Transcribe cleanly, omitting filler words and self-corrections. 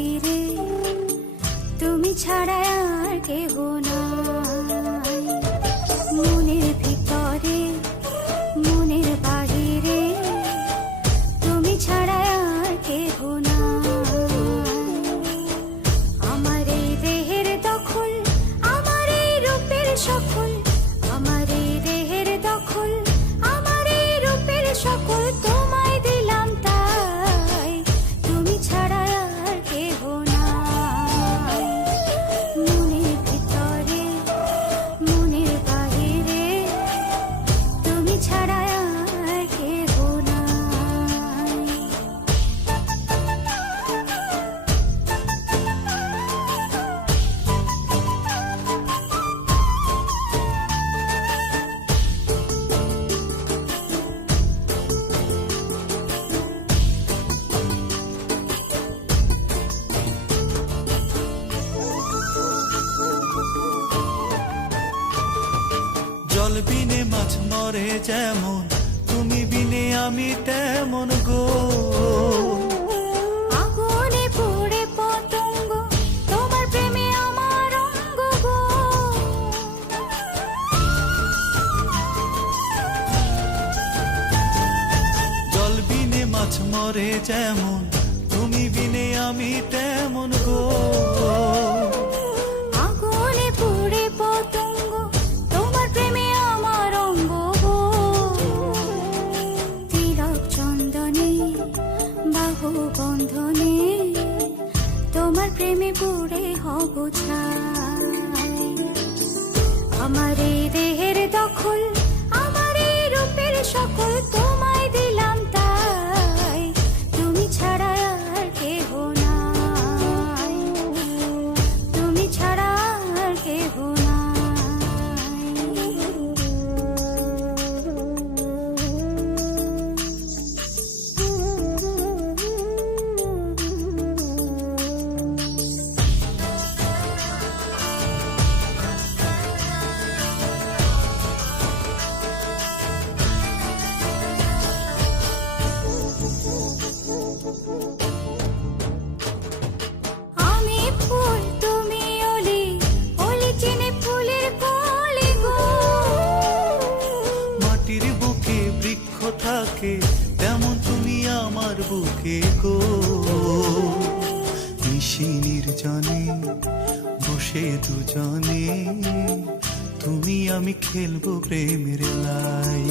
বাহিরে তুমি ছাড়া আর কেহ নাই। মনের ভিতরে মনের বাহিরে তুমি ছাড়া আর কেহ নাই। আমার এই দেহের দখল, আমার এই রূপের সকল, আমার এই দেহের দখল, আমার এই রূপের সকল তোমায় দিলাম তাই, তুমি ছাড়া আর কেহ নাই। মনের ভিতরে মনের বাহিরে তুমি ছাড়া আর কেহ নাই। জল বিনে মাছ মরে যেমন, তুমি বিনে আমি তেমন গো। আগুনে পুড়ে পতঙ্গ, তোমার প্রেমে আমার অঙ্গ গো। জল বিনে মাছ মরে যেমন, তুমি বিনে আমি তেমন গো। আগুনে পুড়ে পতঙ্গ, তোমার প্রেমে আমার অঙ্গ গো। তিলক চন্দনে বাহু বন্ধনে তোমার প্রেমে পুড়ে হব ছাই। আমার এই দেহের দখল, আমার এই রূপের সকল তোমায় দিলাম তাই, তুমি ছাড়া আর কেহ নাই, তুমি ছাড়া আর কেহ আমি ফুল তুমি অলি, অলি চিনে ফুলের কলি গো। মাটির বুকে বৃক্ষ থাকে, তেমন তুমি আমার বুকে গো। নিশি নির্জনে বসে দুজনে, তুমি আমি খেলবো প্রেমের লাই।